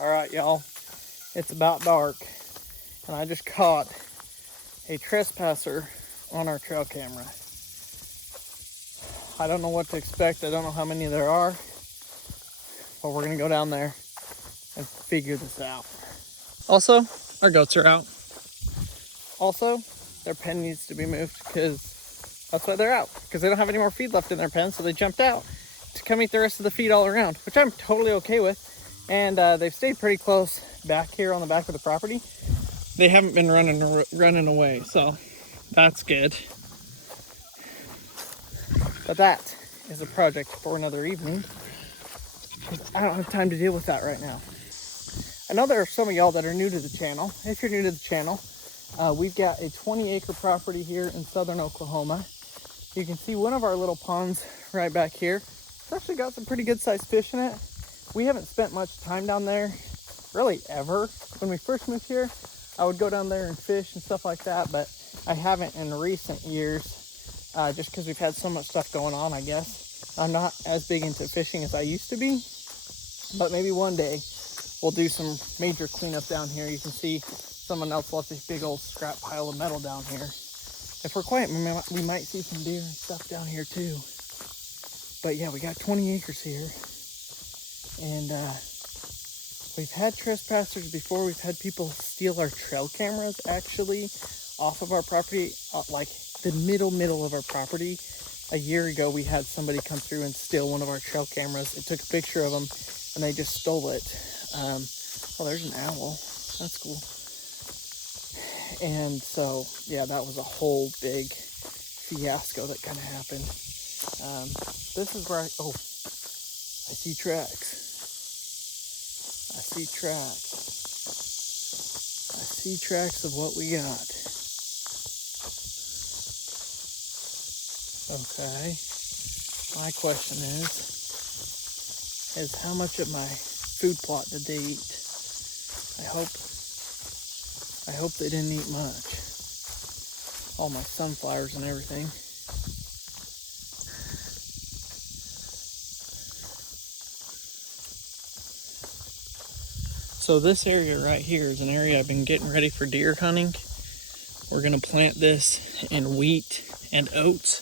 All right, y'all, it's about dark, and I just caught a trespasser on our trail camera. I don't know what to expect. I don't know how many there are, but we're gonna go down there and figure this out. Also, our goats are out. Also, their pen needs to be moved because that's why they're out, because they don't have any more feed left in their pen, so they jumped out to come eat the rest of the feed all around, which I'm totally okay with. And they've stayed pretty close back here on the back of the property. They haven't been running away, so that's good. But that is a project for another evening. I don't have time to deal with that right now. I know there are some of y'all that are new to the channel. If you're new to the channel, we've got a 20-acre property here in southern Oklahoma. You can see one of our little ponds right back here. It's actually got some pretty good sized fish in it. We haven't spent much time down there, really ever. When we first moved here, I would go down there and fish and stuff like that, but I haven't in recent years, just because we've had so much stuff going on, I guess. I'm not as big into fishing as I used to be, but maybe one day we'll do some major cleanup down here. You can see someone else left a big old scrap pile of metal down here. If we're quiet, we might see some deer and stuff down here too. But yeah, we got 20 acres here. And we've had trespassers before. We've had people steal our trail cameras actually off of our property, like the middle of our property. A year ago, we had somebody come through and steal one of our trail cameras. It took a picture of them and they just stole it. Oh, there's an owl. That's cool. And so, yeah, that was a whole big fiasco that kind of happened. This is where I see tracks. I see tracks of what we got. Okay. My question is how much of my food plot did they eat? I hope they didn't eat much. All my sunflowers and everything. So this area right here is an area I've been getting ready for deer hunting. We're gonna plant this in wheat and oats.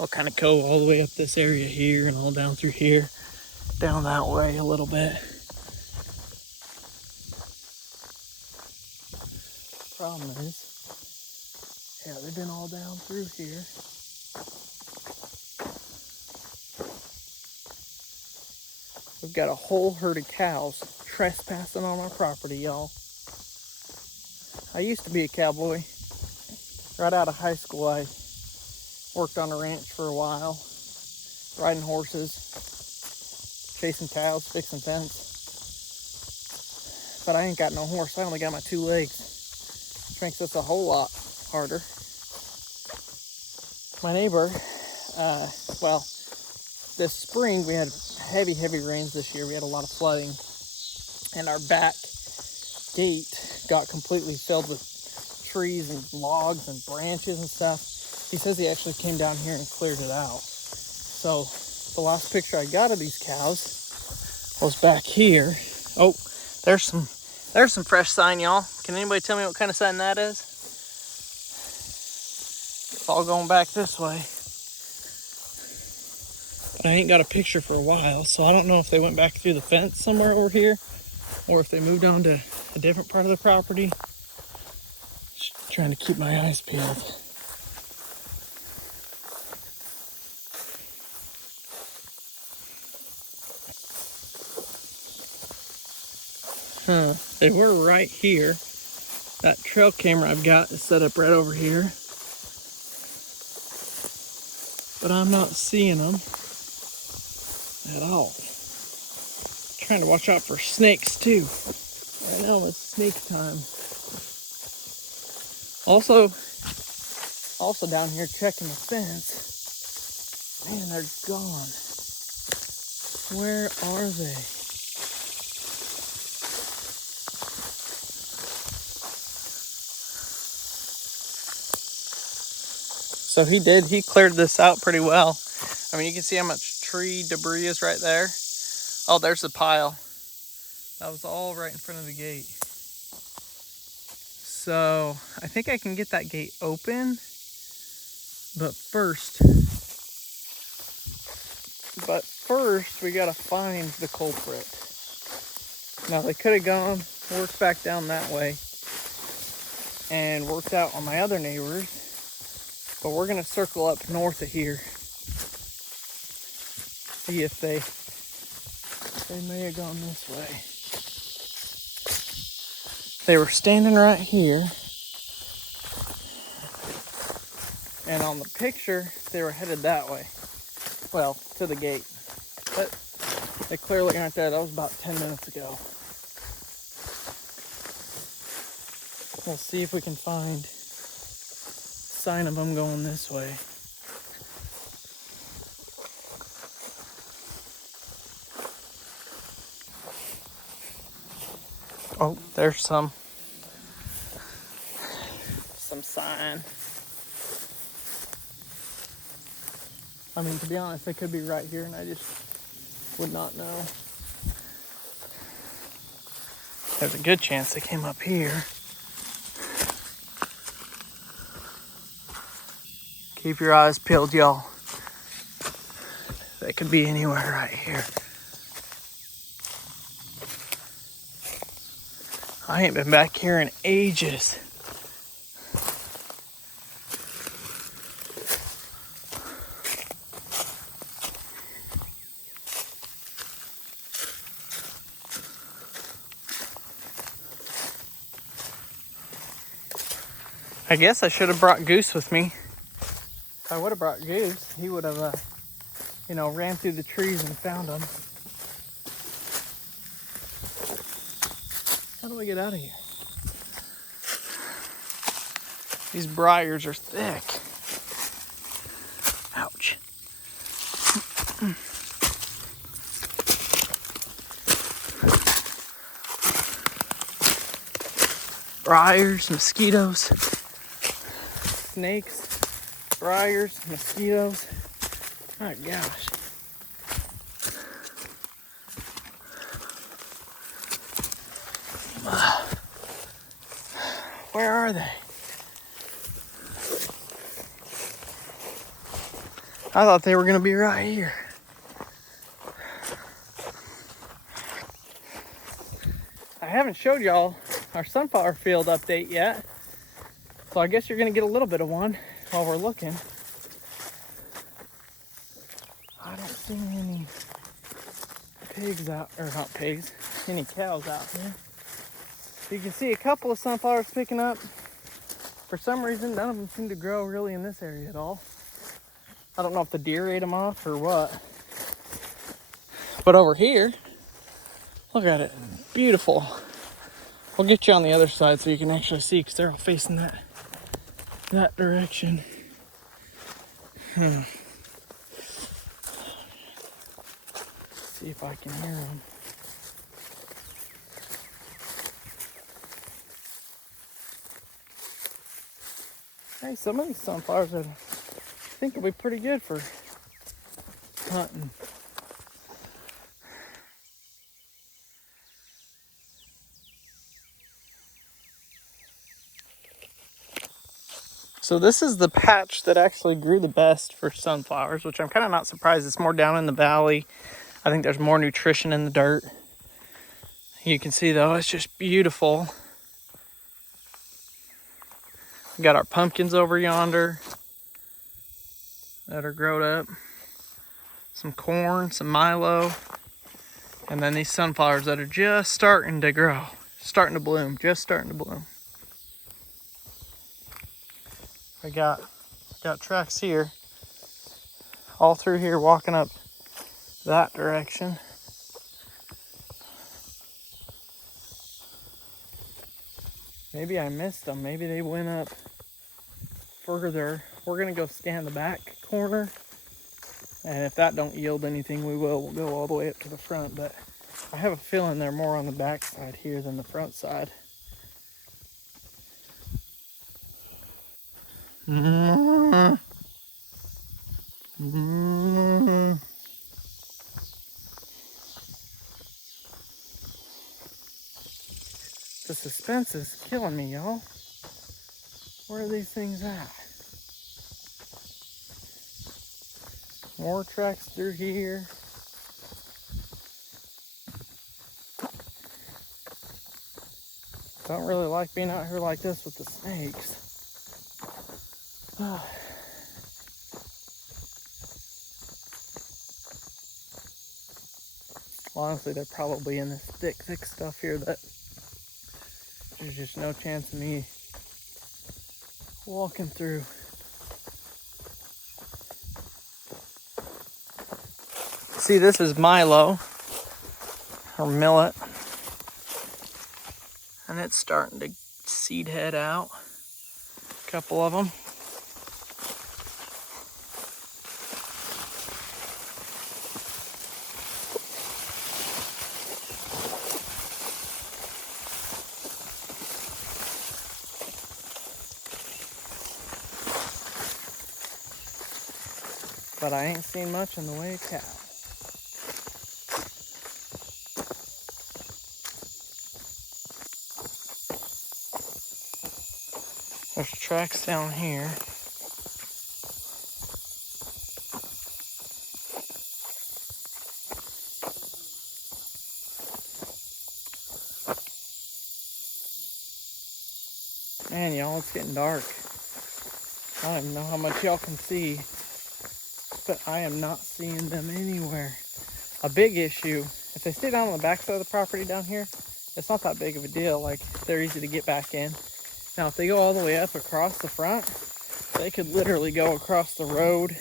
I'll kind of go all the way up this area here and all down through here, down that way a little bit. Problem is, yeah, they've been all down through here. We've got a whole herd of cows trespassing on our property, y'all. I used to be a cowboy. Right out of high school, I worked on a ranch for a while, riding horses, chasing cows, fixing fence. But I ain't got no horse. I only got my 2 legs, which makes this a whole lot harder. My neighbor, well, this spring we had heavy rains this year. We had a lot of flooding, and our back gate got completely filled with trees and logs and branches and stuff. He says he actually came down here and cleared it out. So the last picture I got of these cows was back here. Oh, there's some fresh sign, y'all. Can anybody tell me what kind of sign that is? It's all going back this way. But I ain't got a picture for a while, so I don't know if they went back through the fence somewhere over here or if they moved on to a different part of the property. Just trying to keep my eyes peeled. They were right here. That trail camera I've got is set up right over here. But I'm not seeing them at all. I'm trying to watch out for snakes too. Right now it's snake time. Also down here checking the fence. Man, they're gone. Where are they? So he cleared this out pretty well. I mean, you can see how much tree debris is right there. Oh, there's the pile. That was all right in front of the gate. So I think I can get that gate open, but first we gotta find the culprit. Now they could have gone, worked back down that way, and worked out on my other neighbors, but we're gonna circle up north of here. See if they may have gone this way. They were standing right here, and on the picture they were headed that way. Well, to the gate, but they clearly aren't there. That was about 10 minutes ago. We'll see if we can find sign of them going this way. Oh, there's some sign. I mean, to be honest, they could be right here and I just would not know. There's a good chance they came up here. Keep your eyes peeled, y'all. They could be anywhere right here. I ain't been back here in ages. I guess I should have brought Goose with me. If I would have brought Goose, he would have, ran through the trees and found them. How do I get out of here? These briars are thick. Ouch. Briars, mosquitoes, snakes, briars, mosquitoes. My gosh. Where are they? I thought they were going to be right here. I haven't showed y'all our sunflower field update yet, so I guess you're going to get a little bit of one while we're looking. I don't see any pigs out, or not pigs, any cows out here. You can see a couple of sunflowers picking up. For some reason, none of them seem to grow really in this area at all. I don't know if the deer ate them off or what. But over here, look at it, beautiful. We'll get you on the other side so you can actually see, because they're all facing that direction. See if I can hear them. Hey, some of these sunflowers I think will be pretty good for hunting. So this is the patch that actually grew the best for sunflowers, which I'm kind of not surprised. It's more down in the valley. I think there's more nutrition in the dirt. You can see though, it's just beautiful. We got our pumpkins over yonder that are grown up. Some corn, some milo. And then these sunflowers that are just starting to grow. Starting to bloom, just starting to bloom. I got tracks here, all through here, walking up that direction. Maybe I missed them. Maybe they went up further. We're gonna go scan the back corner, and if that don't yield anything, we'll go all the way up to the front. But I have a feeling they're more on the back side here than the front side. The suspense is killing me, y'all. Where are these things at? More tracks through here. Don't really like being out here like this with the snakes. Well, honestly, they're probably in this thick stuff here that there's just no chance of me walking through. See, this is Milo, or millet, and it's starting to seed head out. A couple of them. But I ain't seen much in the way of cow. There's tracks down here. Man, y'all, it's getting dark. I don't even know how much y'all can see, but I am not seeing them anywhere. A big issue, if they stay down on the back side of the property down here, it's not that big of a deal. Like, they're easy to get back in. Now, if they go all the way up across the front, they could literally go across the road.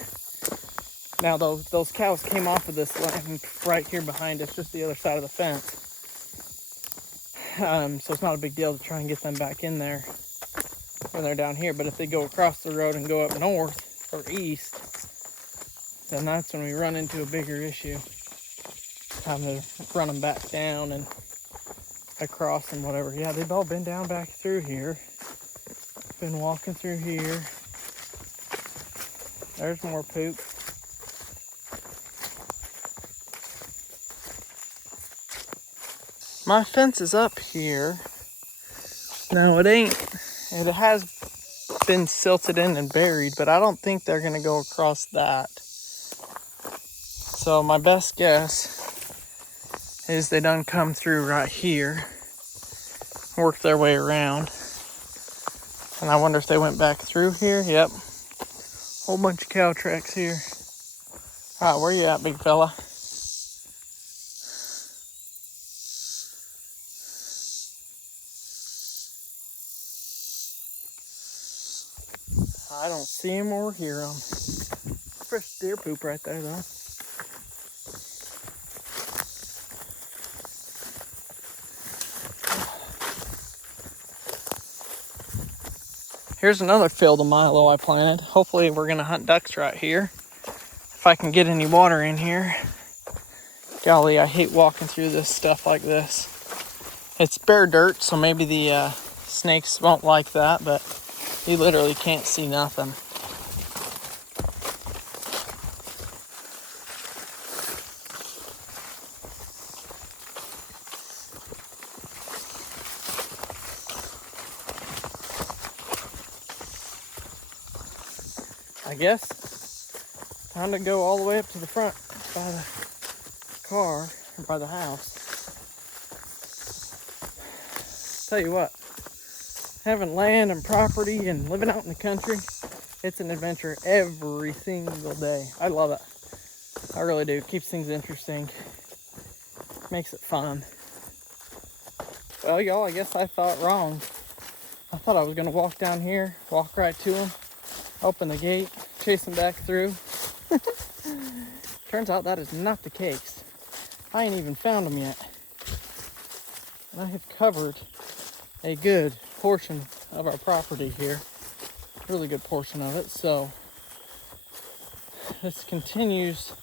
Now, those cows came off of this land right here behind us, just the other side of the fence. So it's not a big deal to try and get them back in there when they're down here. But if they go across the road and go up north or east, then that's when we run into a bigger issue. Having to run them back down and across and whatever. Yeah, they've all been down back through here. Been walking through here. There's more poop. My fence is up here. No, it ain't. It has been silted in and buried, but I don't think they're gonna go across that. So my best guess is they done come through right here, worked their way around. And I wonder if they went back through here. Yep. Whole bunch of cow tracks here. All right, where you at, big fella? I don't see him or hear him. Fresh deer poop right there, though. Here's another field of milo I planted. Hopefully we're gonna hunt ducks right here. If I can get any water in here. Golly, I hate walking through this stuff like this. It's bare dirt, so maybe the snakes won't like that, but you literally can't see nothing. I guess time to go all the way up to the front by the car, or by the house. Tell you what, having land and property and living out in the country, it's an adventure every single day. I love it. I really do. It keeps things interesting. Makes it fun. Well, y'all, I guess I thought wrong. I thought I was going to walk down here, walk right to them, open the gate, chase them back through. Turns out that is not the case. I ain't even found them yet. And I have covered a good portion of our property here. Really good portion of it. So this continues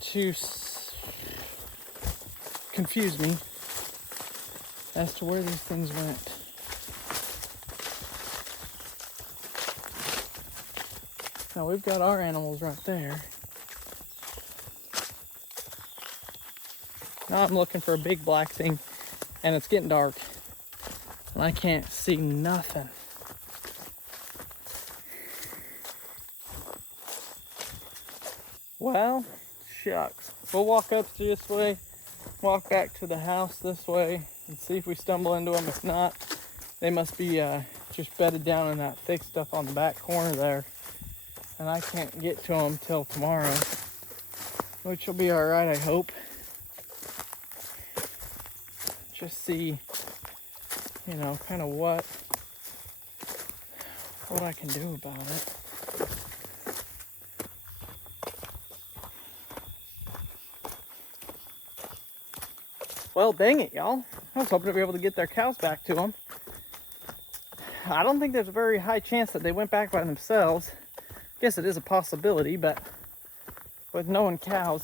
to confuse me as to where these things went. Now we've got our animals right there. Now I'm looking for a big black thing, and it's getting dark. And I can't see nothing. Well, shucks. We'll walk up this way, walk back to the house this way, and see if we stumble into them. If not, they must be just bedded down in that thick stuff on the back corner there. And I can't get to them till tomorrow, which will be all right, I hope. Just see, you know, kind of what I can do about it. Well, dang it, y'all. I was hoping to be able to get their cows back to them. I don't think there's a very high chance that they went back by themselves. I guess it is a possibility, but with knowing cows,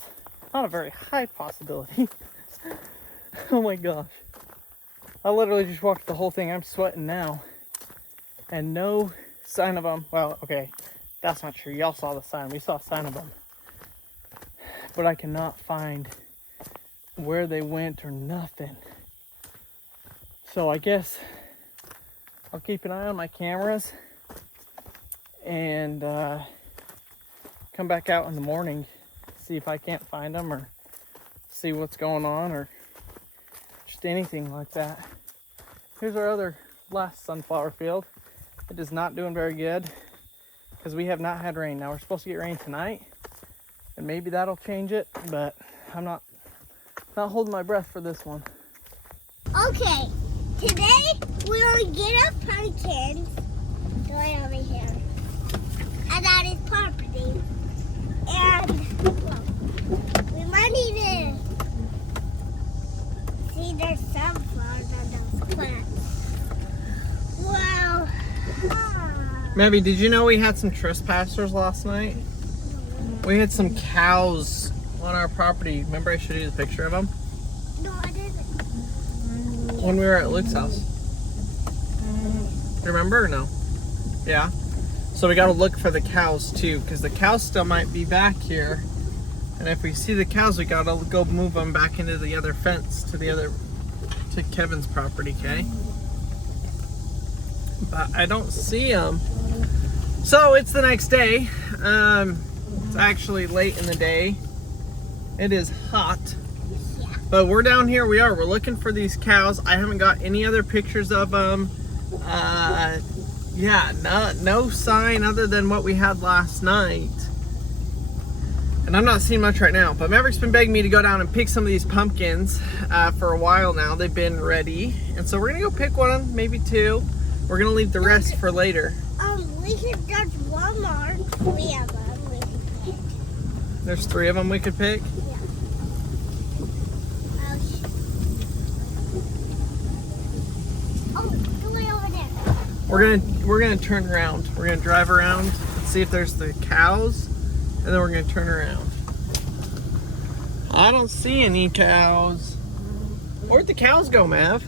not a very high possibility. Oh my gosh. I literally just walked the whole thing. I'm sweating now. And no sign of them. Well, okay, that's not true. Y'all saw the sign. We saw a sign of them. But I cannot find where they went or nothing. So I guess I'll keep an eye on my cameras and come back out in the morning, see if I can't find them or see what's going on or just anything like that. Here's our other last sunflower field. It is not doing very good because we have not had rain. Now we're supposed to get rain tonight and maybe that'll change it, but I'm not holding my breath for this one. Okay, today we are gonna get our pumpkins right over here. And that is property. And well, we might need to see there's sunflowers on those plants. Well, Mabby, did you know we had some trespassers last night? We had some cows on our property. Remember I showed you the picture of them? no, I didn't. When we were at Luke's house. You remember or no? Yeah. So we gotta look for the cows too, because the cows still might be back here. And if we see the cows, we gotta go move them back into the other fence to Kevin's property, okay? But I don't see them. So it's the next day. It's actually late in the day. It is hot. But we're down here, we're looking for these cows. I haven't got any other pictures of them. Yeah, no sign other than what we had last night. And I'm not seeing much right now, but Maverick's been begging me to go down and pick some of these pumpkins for a while now. They've been ready. And so we're gonna go pick one, maybe two. We're gonna leave the rest for later. We could just one more, 3 of them we could pick. There's 3 of them we could pick? We're gonna turn around. We're gonna drive around and see if there's the cows, and then we're gonna turn around. I don't see any cows. Where'd the cows go, Mav?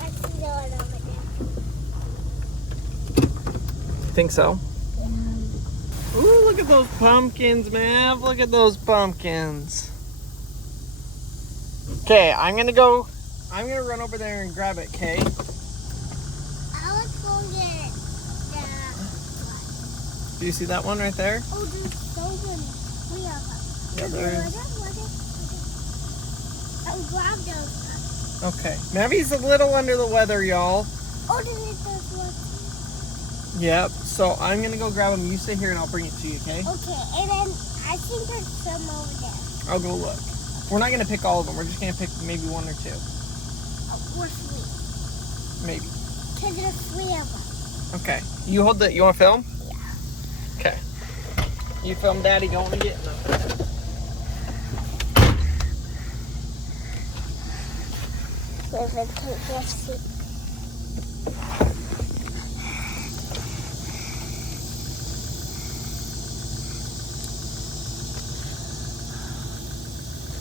I see one over there. Think so? Yeah. Ooh, look at those pumpkins, Mav. Look at those pumpkins. Okay, I'm gonna run over there and grab it, okay? Do you see that one right there? Oh, there's so many. 3 of them. Yeah, there is. I'll grab those. Okay. Mavy's a little under the weather, y'all. Oh, there's one. Yep. So I'm going to go grab them. You stay here and I'll bring it to you, okay? Okay. And then I think there's some over there. I'll go look. We're not going to pick all of them. We're just going to pick maybe 1 or 2. Or 3. Maybe. Because there's 3 of them. Okay. You hold that. You want to film? Yeah. Okay. You film Daddy going to get them. Let's see.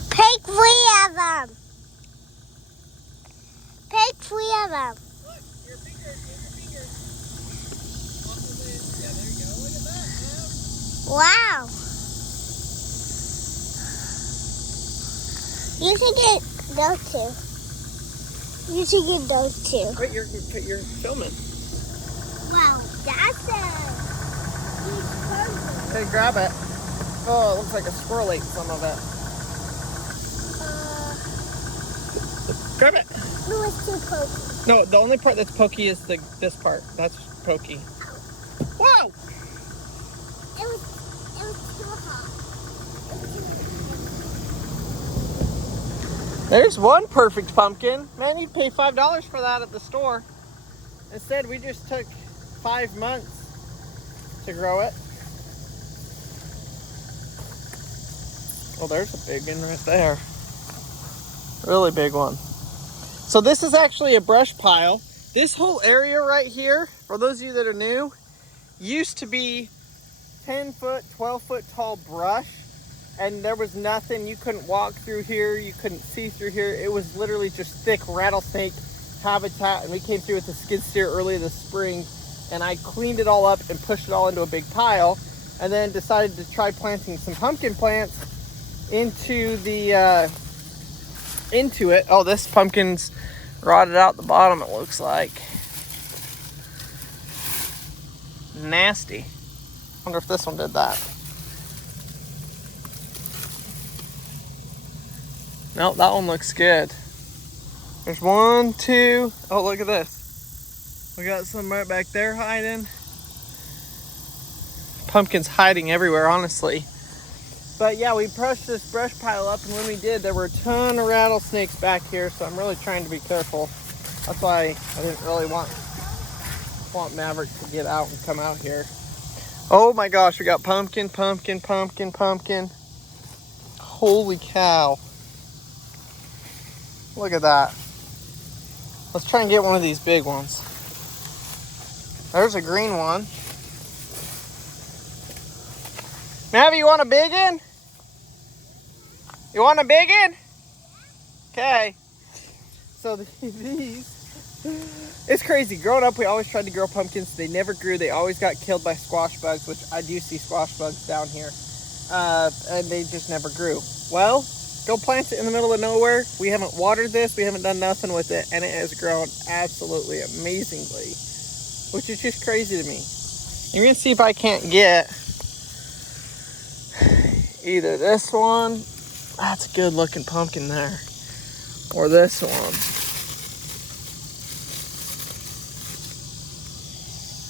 Pick 3 of them. Pick 3 of them. Look, your fingers, Yeah, there you go. Look at that, man. Wow. You can get those 2. You should get those too. Wait, you're filming. Wow, that's a huge pumpkin. Okay, grab it. Oh, it looks like a squirrel ate some of it. Grab it. No, it's too pokey. No, the only part that's pokey is this part. That's pokey. Whoa! It was too hot. There's one perfect pumpkin. Man, you'd pay $5 for that at the store. Instead, we just took 5 months to grow it. Well, there's a big one right there. Really big one. So this is actually a brush pile. This whole area right here, for those of you that are new, used to be 10 foot, 12 foot tall brush. And there was nothing. You couldn't walk through here. You couldn't see through here. It was literally just thick rattlesnake habitat. And we came through with the skid steer early this spring. And I cleaned it all up and pushed it all into a big pile. And then decided to try planting some pumpkin plants into it. Oh, this pumpkin's rotted out the bottom, it looks like. Nasty. Wonder if this one did that. Nope, that one looks good. There's 1, 2. Oh, look at this. We got some right back there hiding. Pumpkins hiding everywhere, honestly. But yeah, we brushed this brush pile up, and when we did, there were a ton of rattlesnakes back here, so I'm really trying to be careful. That's why I didn't really want Maverick to get out and come out here. Oh my gosh, we got pumpkin, pumpkin, pumpkin, pumpkin. Holy cow. Look at that. Let's try and get one of these big ones. There's a green one. Mavi, you want a big one? You want a big one? Okay. So these, it's crazy. Growing up, we always tried to grow pumpkins. They never grew. They always got killed by squash bugs, which I do see squash bugs down here. And they just never grew. Well, go plant it in the middle of nowhere. We haven't watered this. We haven't done nothing with it. And it has grown absolutely amazingly, which is just crazy to me. You're going to see if I can't get either this one, that's a good looking pumpkin there, or this one.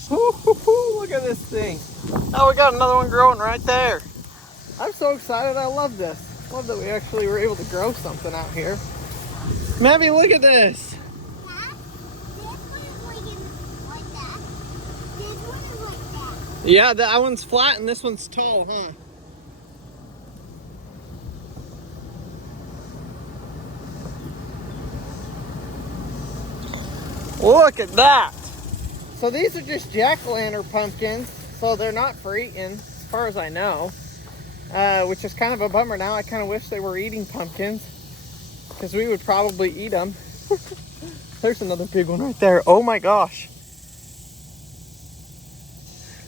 Woo-hoo-hoo, look at this thing. Oh, we got another one growing right there. I'm so excited. I love this. Love that we actually were able to grow something out here. Mavi, look at this. Huh? This one is like that. This one is like that. Yeah, that one's flat and this one's tall, huh? Look at that. So these are just jack-o'-lantern pumpkins, so they're not for eating, as far as I know, which is kind of a bummer now. I kind of wish they were eating pumpkins, because we would probably eat them. There's another big one right there. Oh my gosh.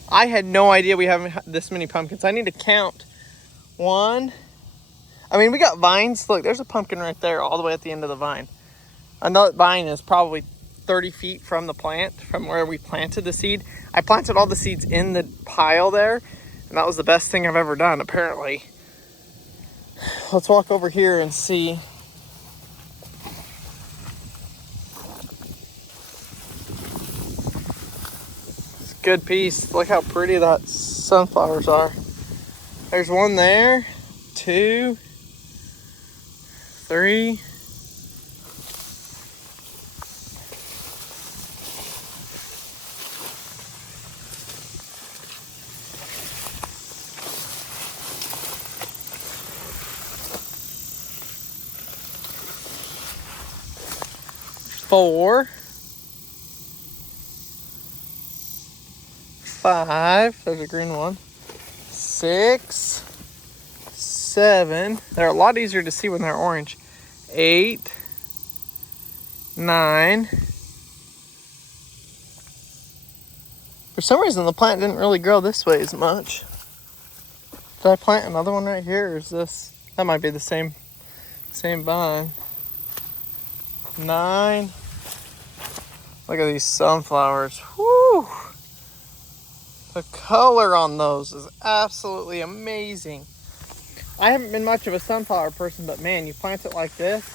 I had no idea we have this many pumpkins. I need to count. One. I mean, we got vines. Look, there's a pumpkin right there all the way at the end of the vine. Another vine is probably 30 feet from the plant, from where we planted the seed. I planted all the seeds in the pile there, and that was the best thing I've ever done, apparently. Let's walk over here and see. It's a good piece. Look how pretty that sunflowers are. There's one there, 2, 3. 4, 5, there's a green one, 6, 7, they're a lot easier to see when they're orange, 8, 9. For some reason the plant didn't really grow this way as much. Did I plant another one right here, or is this, that might be the same vine. 9, Look at these sunflowers. Woo! The color on those is absolutely amazing. I haven't been much of a sunflower person, but man, you plant it like this,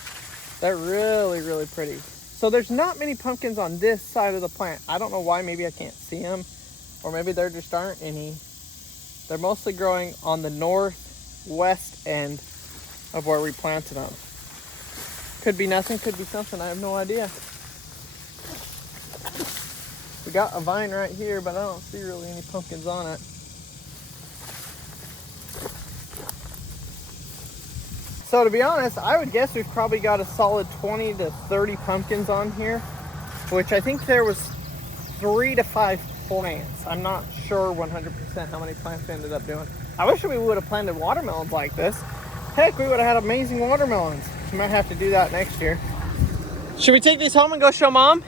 they're really, really pretty. So there's not many pumpkins on this side of the plant. I don't know why. Maybe I can't see them, or maybe there just aren't any. They're mostly growing on the northwest end of where we planted them. Could be nothing, could be something. I have no idea. We got a vine right here, but I don't see really any pumpkins on it. So to be honest, I would guess we've probably got a solid 20 to 30 pumpkins on here, which I think there was 3 to 5 plants. I'm not sure 100% how many plants we ended up doing. I wish we would have planted watermelons like this. Heck, we would have had amazing watermelons. We might have to do that next year. Should we take these home and go show Mom?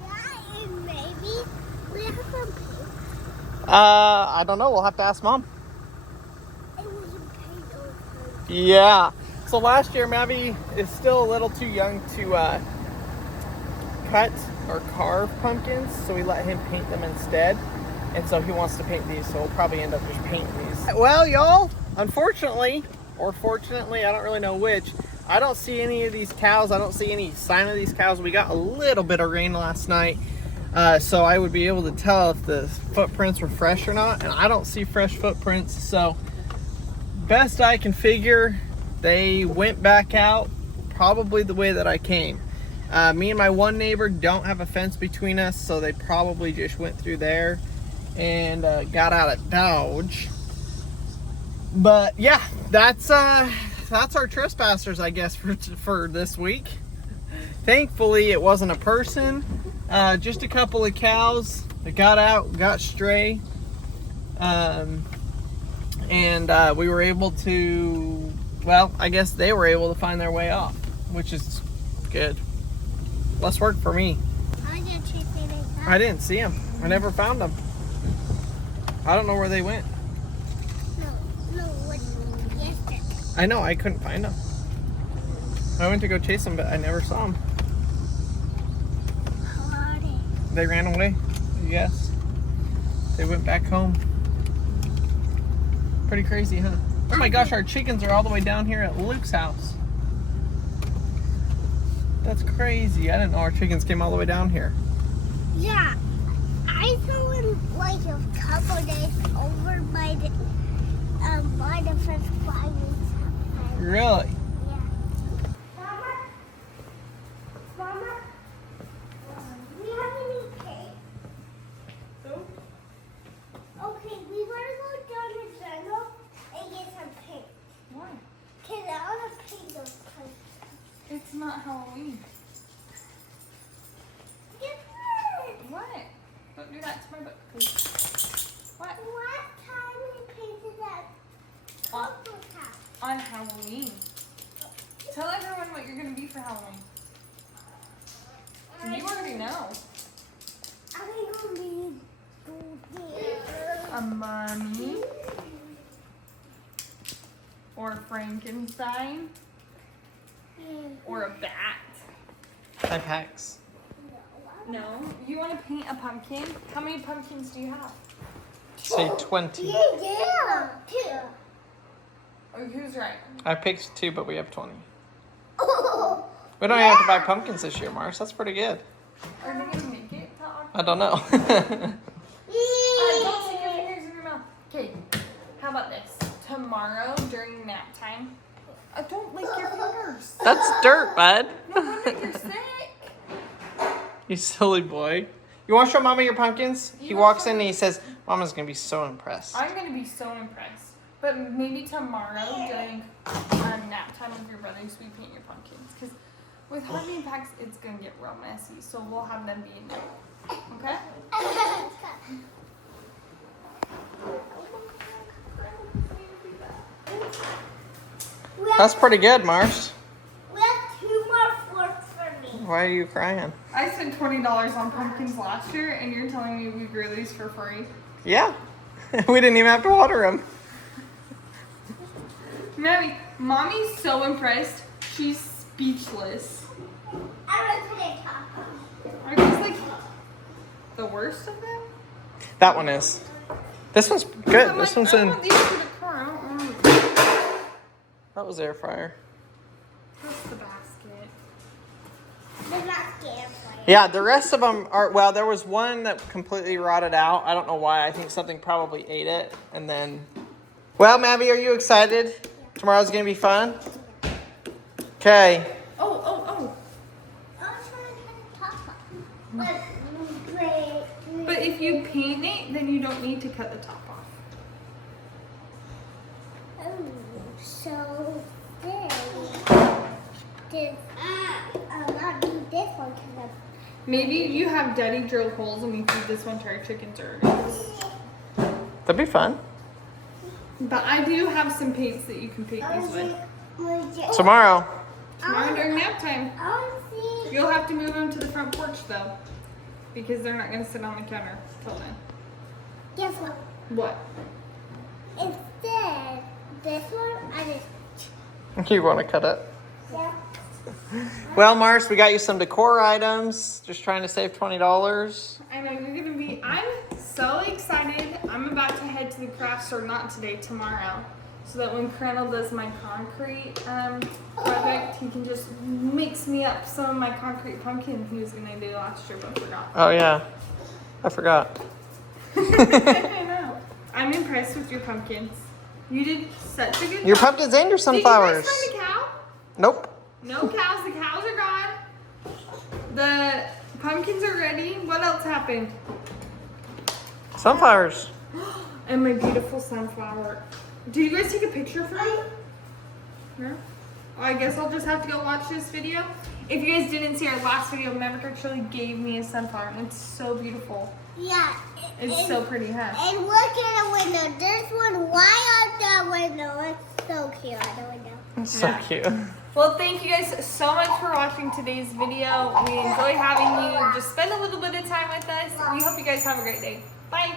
Yeah, and maybe we have some paint. I don't know. We'll have to ask Mom. And we can paint over. Yeah. So last year, Mavi is still a little too young to cut or carve pumpkins, so we let him paint them instead. And so he wants to paint these, so we'll probably end up just painting these. Well, y'all, unfortunately, or fortunately, I don't really know which, I don't see any of these cows. I don't see any sign of these cows. We got a little bit of rain last night, so I would be able to tell if the footprints were fresh or not, and I don't see fresh footprints. So best I can figure, they went back out probably the way that I came. Me and my one neighbor don't have a fence between us, so they probably just went through there and got out of Dodge. But yeah, that's our trespassers, I guess, for this week. Thankfully, it wasn't a person, just a couple of cows that got out, got stray, and we were able to, well, I guess they were able to find their way off, which is good. Less work for me. I didn't see them. I never found them. I don't know where they went. Yesterday. I know, I couldn't find them. I went to go chase them, but I never saw them. How are they? They ran away, yes. They went back home. Pretty crazy, huh? Oh my gosh, our chickens are all the way down here at Luke's house. That's crazy. I didn't know our chickens came all the way down here. Yeah, I saw one like a couple days over by the first flying. Really? Yeah. Mama, do you have any cake? Okay, we want to go down the jungle and get some paint. Why? Because I want to paint those places. It's not Halloween. What? Don't do that to my book, please. What? Last time we painted that purple house. On Halloween. Tell everyone what you're going to be for Halloween. You already know. I'm going to be A mummy. Or Frankenstein. Or a bat. Five hacks. No. You want to paint a pumpkin? How many pumpkins do you have? Say 20. Yeah, two. Oh, who's right? I picked 2, but we have 20. Oh, We don't even have to buy pumpkins this year, Mars. That's pretty good. Are they going to make it to October? I don't know. Don't stick your fingers in your mouth. Okay, how about this? Tomorrow during nap time, don't lick your fingers. That's dirt, bud. No wonder you're sick. You silly boy. You want to show Mama your pumpkins? He walks in and he says, Mama's going to be so impressed. I'm going to be so impressed. But maybe tomorrow during nap time with your brothers, we paint your pumpkins. Because with Harvey and Pax, it's going to get real messy. So we'll have them be in there. Okay? That's pretty good, Mars. we have 2 more forks for me. Why are you crying? I spent $20 on pumpkins last year, and you're telling me we grew these for free? Yeah. We didn't even have to water them. Mommy's so impressed. She's speechless. I'm going to put it top on. Are these like worst of them? That one is. This one's good. This one's I in. want these for the car. I don't want That was air fryer. That's the basket. They're not scared for you. Yeah, the rest of them are. Well, there was one that completely rotted out. I don't know why. I think something probably ate it, and then. Well, Mavi, are you excited? Tomorrow's gonna be fun. Okay. Oh. I was trying to cut the top off. But But if you paint it, then you don't need to cut the top off. oh, so this I'll not do this one because Maybe you have daddy drilled holes and we feed this one to our chickens or eggs. That'd be fun. But I do have some paints that you can paint these with. Tomorrow. Tomorrow during nap time. I'll see. You'll have to move them to the front porch though. Because they're not going to sit on the counter till then. Guess what? What? Instead, this one, I just You want to cut it? yeah. Well, Mars, we got you some decor items. Just trying to save $20. I know you're going to be. I'm so excited. I'm about to head to the craft store, not today, tomorrow. So that when Crandall does my concrete project, he can just mix me up some of my concrete pumpkin he was going to do last year, but forgot. Oh, yeah. I forgot. I know. I'm impressed with your pumpkins. You did such a good Your job. pumpkins and your sunflowers. Did you guys find a cow? Nope. No cows. The cows are gone. The pumpkins are ready. What else happened? Sunflowers. And my beautiful sunflower. Did you guys take a picture for me? No? Oh, I guess I'll just have to go watch this video. If you guys didn't see our last video, Maverick actually gave me a sunflower, and it's so beautiful. Yeah. It's so pretty, huh? And look at the window. There's one right out the window. It's so cute out the window. It's so Yeah. cute. Well, thank you guys so much for watching today's video. We enjoy having you. Just spend a little bit of time with us. We hope you guys have a great day. Bye.